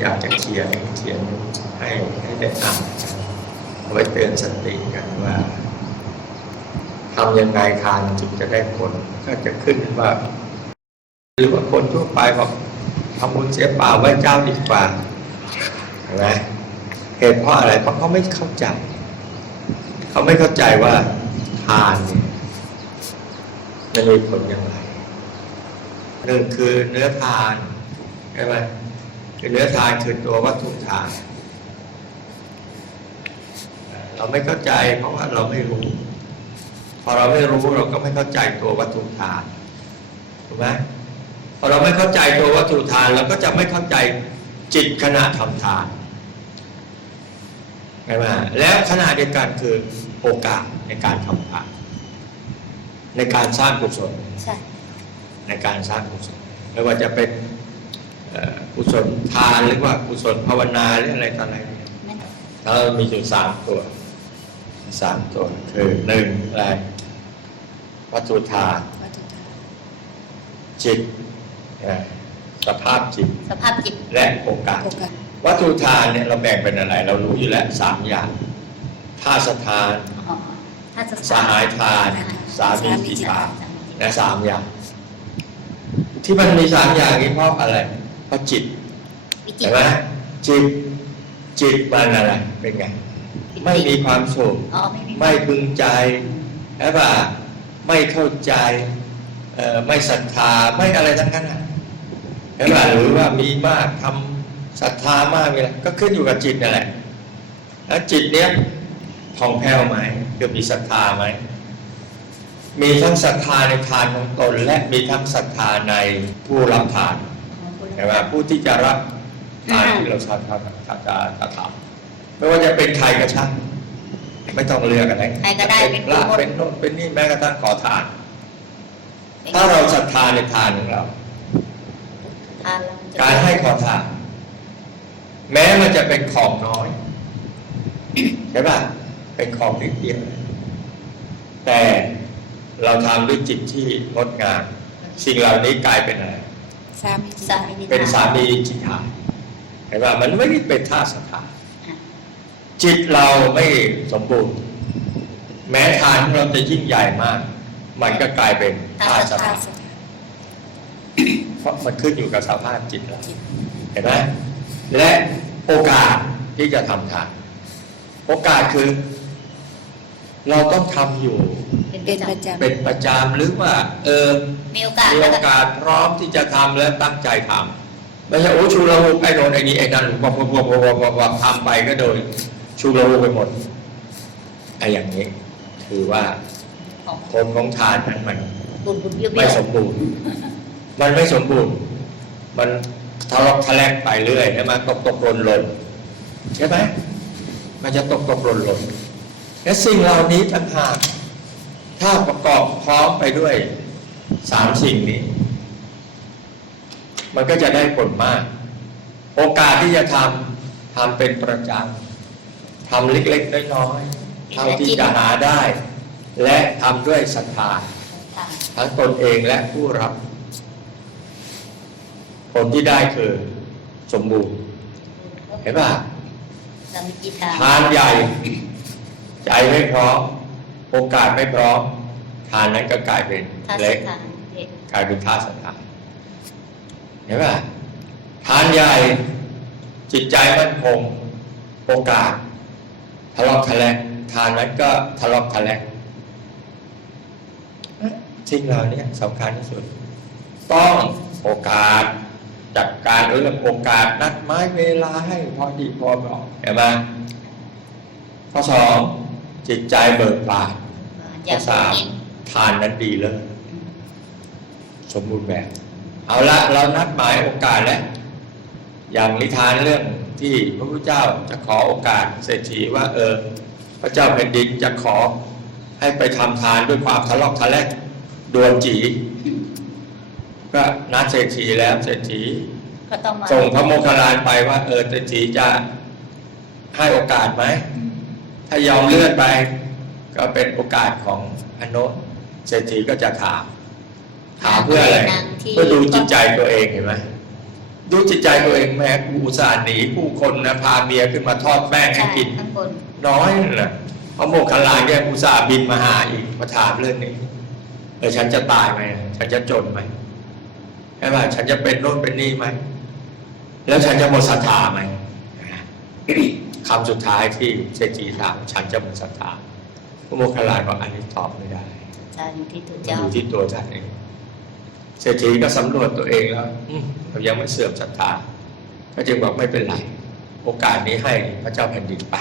อยากจะเขียนเขียนให้ให้ได้อ่านเอาไว้เตือนสติกันว่าทำยังไงทานจึงจะได้ผลก็จะขึ้นว่า หรือว่าคนทั่วไปบอกทำบุญเสียเปล่าไหว้เจ้าดีกว่าเห็นไหมเหตุเพราะอะไรเพราะเขาไม่เข้าใจ เขาไม่เข้าใจว่าทานเนี่ยมันมีผลอย่างไรหนึ่งคือเนื้อทานใช่ไหม คือเนื้อทานคือตัววัตถุทาน เราไม่เข้าใจเพราะว่าเราไม่รู้ พอเราไม่รู้เราก็ไม่เข้าใจตัววัตถุทานถูกไหมพอเราไม่เข้าใจตัววัตถุทานเราก็จะไม่เข้าใจจิตขณะทำทานใช่ไหมแล้วขณะเดียวกันคือโอกาสในการทำทานในการสร้างกุศลใช่ในการสร้างกุศลไม่ว่าจะเป็นเอ่อ กุศลทานหรือว่ากุศลภาวนาหรืออะไรต่ออะไรเนี่ยไม่เรามีอยู่สามตัวสามตัวคือหนึ่งอะไรวัตถุทานวัตถุทานจิตเอ่อสภาพจิตสภาพจิตและโอกาสโอกาส วัตถุทานเนี่ยเราแบ่งเป็นอะไร เรารู้อยู่แล้วสามอย่างท่าสถานอ๋อถ้าจะสหายทาน สามีจิทานนะสามอย่าง ที่มันมีสามอย่างนี้เพราะอะไร เพราะจิตวิจิเห็ตนไหมจิตจิตมันอะไรเป็นไง ไม่มีความสุขอ๋อไม่มีไม่พึงใจใช่ป่ะไม่เข้าใจเอ่อไม่ศรัทธาไม่อะไรทั้งนั้นอะใช่ป่ะหรือว่ามีมากทำศรัทธามากเลยก็ขึ้นอยู่กับจิตนั่นแหละแล้วจิตเนี้ยผ่องแผ้วไหมคือมีศรัทธาไหมมีทั้งศรัทธาในทานของตน และมีทั้งศรัทธาในผู้รับทาน ใช่ไหมผู้ที่จะรับทานที่เราชอบทำทำจะจะทำไม่ว่าจะเป็นใครก็ช่างไม่ต้องเลือกอะไรใครก็ได้เป็เป็นนพระผู้เป็นโน่นเป็นนี่แม้กระทั่งขอทาน ถ้าเราศรัทธาในทานของเราทานแล้วมันจะการให้ขอทาน แม้มันจะเป็นของน้อยใช่ป่ะเป็นของนิดเดียวแต่เราทำด้วยจิตที่งดงามสิ่งเหล่านี้กลายเป็นอะไร สามีสามีเป็นสามีจิตหาเห็นป่ะมันไม่ได้เป็นท่าสถานอะจิตเราไม่สมบูรณ์ แม้ทานของเราจะยิ่งใหญ่มาก มันก็กลายเป็นท่าสถานเพราะมันขึ้นอยู่กับสภาพจิตเราเห็นไหมและโอกาสที่จะทำทานโอกาสคือ เราต้องทำอยู่ เป็นเป็นปประระจจเป็นประจำหรือว่า เออำมีโอกาสมีแล้วโอก็กาสพร้อมที่จะทำและตั้งใจทำไม่ใช่โอ้ชูเราไอ้โน่นไอ้นี่ไอ้นั่นวับวับวับวับวับวับทำไปก็โดย ชูเราไปหมดไอ้อย่างนี้ถือว่าของผลของทานนั้นมันบุญบุญเบี้ยวไม่เบี้ยวสมบูรณ์ มันไม่สมบูรณ์ มันทะเลาะทะแลกไปเรื่อยแล้วมันตกตกหล่นหล่นใช่ไหมมันจะตกตกหล่นหล่น และสิ่งเหล่านี้ต่างหากถ้าประกอบพร้อมไปด้วยสามสิ่งนี้ มันก็จะได้ผลมาก โอกาสที่จะทำทำเป็นประจำทำเล็กๆน้อยๆเท่าที่จะหาได้ และทำด้วยศรัทธาทานทั้งตนเองและผู้รับ ผลที่ได้คือสมบูรณ์ เห็นป่ะสามีจิตทานทานใหญ่ ใจไม่พร้อมโอกาสไม่พร้อมทานนั้นก็กลายเป็นทานเล็กทานเด็กกลายเป็นท่าสถานเห็นป่ะทานใหญ่จิตใจมั่นคงโอกาสทะเลาะทะเลกทานนั้นก็ทะเลาะทะเลกสิ่งเหล่านี้สำคัญที่สุด ต้องโอกาสจัดการเรื่องโอกาสนัดไม้เวลาให้พอดีพอเหมาะเห็นไหมข้อสอง จิตใจเบิกบานอยากสามกินทานนั้นดีเลย สมบูรณ์แบบ เอาละเรานัดหมายโอกาสแล้ว อย่างนิทานเรื่องที่พระพุทธเจ้าจะขอโอกาสเศรษฐีว่าเออ พระเจ้าแผ่นดินจะขอให้ไปทำทานด้วยความทะเลาะทะแลกดวนจีก็นัดเศรษฐีแล้วเศรษฐีก็ต้องมาส่งพระโมคคัลลานไปว่า เออเศรษฐีจะให้โอกาสไหม ถ้ายอมเลื่อนไป ก็เป็นโอกาสของอนโนนเศรษฐีก็จะถาม ถามเพื่ออะไรนางที่เพื่อดูจิตใจตัวเองเห็นไหมดูจิตใจตัวเองแม่กูอุตส่าห์หนีผู้คนนะพาเมียขึ้นมาทอดแป้งให้ใช่กินข้างบนน้อยนะเพราะโมกขลาแกอุตส่าห์บินมาหาอีกมาถามเรื่องนี้เออฉันจะตายไหมฉันจะจนไหมใช่ป่ะฉันจะเป็นโน่นเป็นนี่ไหมแล้วฉันจะหมดศรัทธาไหม คำสุดท้ายที่เศรษฐีถามฉันจะหมดศรัทธาพระโมคคัลลาบอกอันนี้ตอบไม่ได้อาจารย์อยู่ที่ตัวมันเจ้าอยู่ที่ตัวท่านเองเศรษฐีก็สำรวจตัวเองแล้วอืมเรายังไม่เสื่อมศรัทธาก็จึงบอกไม่เป็นไรโอกาสนี้ให้พระเจ้าแผ่นดินไป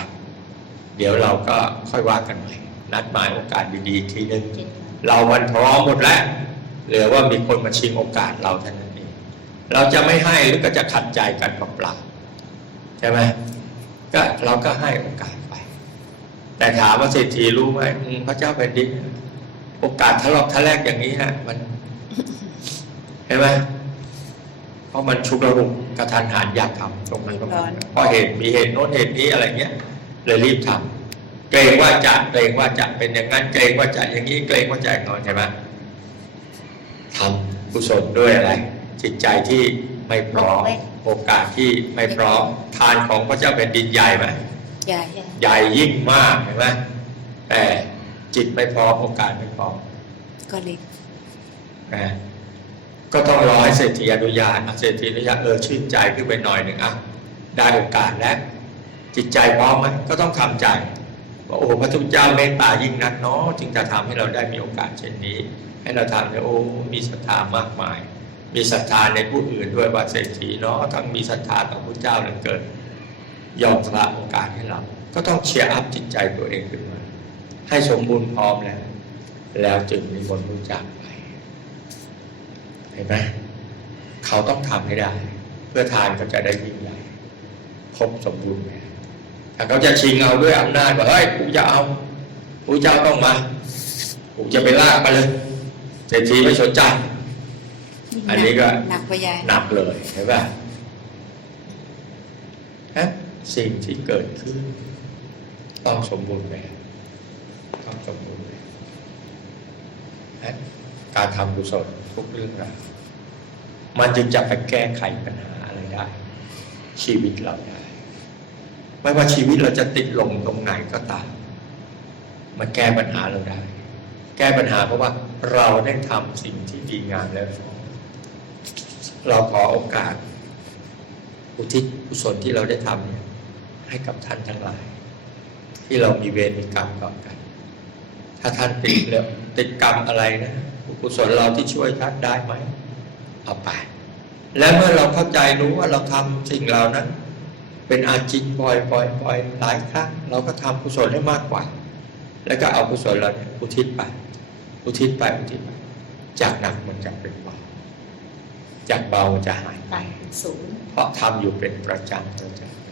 เดี๋ยวเราก็ค่อยว่ากันใหม่นัดหมายโอกาสดีๆอีกทีหนึงเจ็ดเรามันพร้อมหมดแล้วเหลือว่ามีคนมาชิงโอกาสเราเท่านั้นเองเราจะไม่ให้หรือก็จะขัดใจกันเปล่าๆใช่ไหม ก็เราก็ให้โอกาสไป แต่ถามว่าเศรษฐีรู้ไหมอืมพระเจ้าแผ่นดินโอกาสทะเลาะทะแลกอย่างนี้ฮะมัน เห็นไหมเพราะมันชุกระหุกกระทันหันอยากทำตรงนั้นตรงนั้นเพราะเหตุมีเหตุโน้นเหตุนี้อะไรเงี้ยเลยรีบทำเกรงว่าจะเกรงว่าจะเป็นอย่างนั้นเกรงว่าจะอย่างนี้เกรงว่าจะอย่างโน้นใช่ไหมทำกุศลด้วยอะไร จิตใจที่ ไม่พร้อม โอกาสที่ไม่พร้อม ทานของพระเจ้าแผ่นดินใหญ่ไหมใหญ่ใหญ่ยิ่งมากเห็นไหมแต่จิตไม่พร้อมโอกาสไม่พร้อมก็เล็กนะก็ต้องรอให้เศรษฐีอนุญาตอะเศรษฐีอนุญาตเออชื่นใจขึ้นไปหน่อยหนึ่งอะได้โอกาสแล้วจิตใจพร้อมไหมก็ต้องทำใจว่าโอ้พระทุกเจ้าเมตตายิ่งนักเนาะจึงจะทำให้เราได้มีโอกาสเช่นนี้ ให้เราทำเนี่ยโอ้มีศรัทธามากมาย มีศรัทธาในผู้อื่นด้วยว่าเศรษฐีเนาะทั้งมีศรัทธาต่อพระเจ้าเหลือเกินยอมสละโอกาสให้เรา ก็ต้องเชียร์อัพจิตใจตัวเองขึ้นมา ให้สมบูรณ์พร้อมแล้ว แล้วจึงมีคนรู้จักไปเห็นไหมเขาต้องทำให้ได้ เพื่อทานก็จะได้ยิ่งใหญ่ครบสมบูรณ์แบบถ้าเขาจะชิงเอาด้วยอำนาจว่าเฮ้ยกูจะเอากูเจ้าต้องมากูจะไปลากมาเลยเศรษฐีไม่สนใจ อันนี้ก็หนักกว่าใหญ่หนักเลยเห็นป่ะฮะสิ่งที่เกิดขึ้นต้องสมบูรณ์แบบต้องสมบูรณ์แบบฮะการทำกุศลทุกเรื่องราวมันจึงจะไปแก้ไขปัญหาอะไรได้ ชีวิตเราได้ ไม่ว่าชีวิตเราจะติดลงตรงไหนก็ตามมันแก้ปัญหาเราได้ แก้ปัญหาเพราะว่าเราได้ทำสิ่งที่ดีงามแล้ว เราขอโอกาส อุทิศกุศลที่เราได้ทำเนี่ยให้กับท่านทั้งหลาย ที่เรามีเวรมีกรรมต่อกัน ถ้าท่านติดแล้วติดกรรมอะไรนะกุศลเราที่ช่วยท่านได้ไหมเอาไป และเมื่อเราเข้าใจรู้ว่าเราทำสิ่งเหล่านั้น เป็นอาจิตบ่อยบ่อยบ่อยหลายครั้งเราก็ทำกุศลให้มากกว่า แล้วก็เอากุศลเราเนี่ยอุทิศไปอุทิศไปอุทิศไปจากหนักมันจะเป็นเบา จากเบามันจะหายไปต่ำศูนย์เพราะทำอยู่เป็นประจำประจำ